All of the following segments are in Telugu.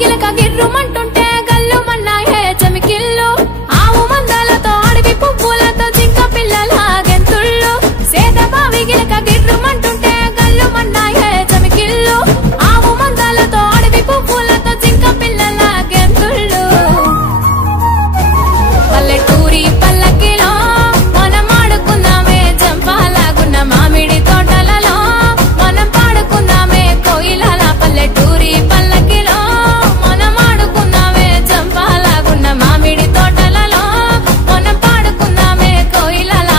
గిలక గిర్రుమంటుంటే గల్లు మన్నాయే చమికిల్లు ఆవు మందలతో అడవి పువ్వులతో జింక పిల్లల గెంతుళ్ళు సేద బావి గిలక గిర్రుమంటుంటే గల్లు మన్నాయే చమికిల్లు ఆవు మందలతో అడవి పువ్వులతో జింక పిల్లల గెంతుళ్ళు పల్లెటూరి పల్లకిలో మనం ఆడుకుందామే జంపాలాగున్న మామిడి తోటలలో మనం పాడుకుందామే కోయిలల పల్లెటూరి పల్లకిలో మనం ఆడుకుందామే జంపాలాగున్న మామిడి తోటలలో మనం పాడుకుందామే కోయిలల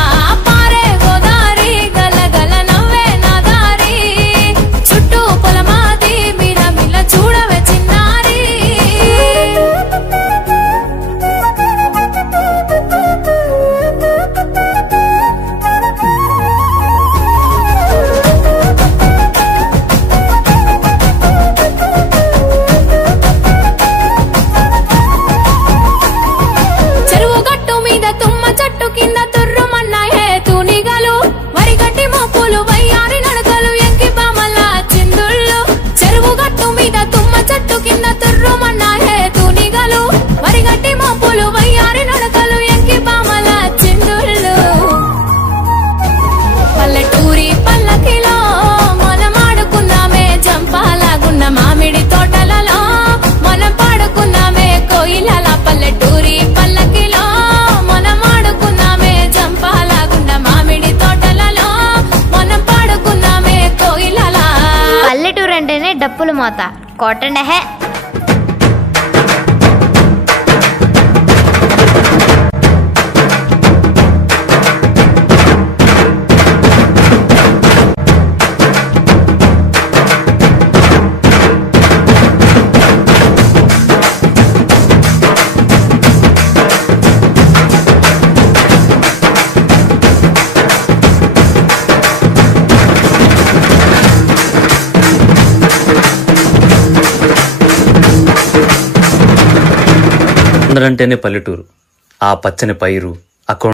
పారే గోదారి గలగల నవ్వే నాదారి చుట్టూ పొలమాది మిల మిల చూడవే చిన్నారి చెరువు గట్టు మీద తుమ్మ చెట్టు కింద తుర్రుమన్నాయే తూనిగలు వరిగట్టి మోపులు వయ్యారి నడకలు ఎంకి బామల చిందుళ్ళు చెరువు గట్టు మీద తుమ్మ చెట్టు కింద తుర్రుమన్నాయే తూనిగలు వరిగట్టి మోపులు వయ్యారి నడకలు ఎంకి బామల చిందుళ్ళు పల్లెటూరి పల్లకిలో మనం ఆడుకుందామే జంపాలాగున్న మామిడి తోటలలో మనం పాడుకుందామే కోయిలల పల్లెటూరి పల్లకిలో మనం ఆడుకుందామే జంపాలాగున్న మామిడి తోటలలో మనం పాడుకుందామే కోయిలల పల్లెటూరు అంటేనే డప్పులు మోత కొట్టండి హే. అంటేనే పల్లెటూరు, ఆ పచ్చని పైరు,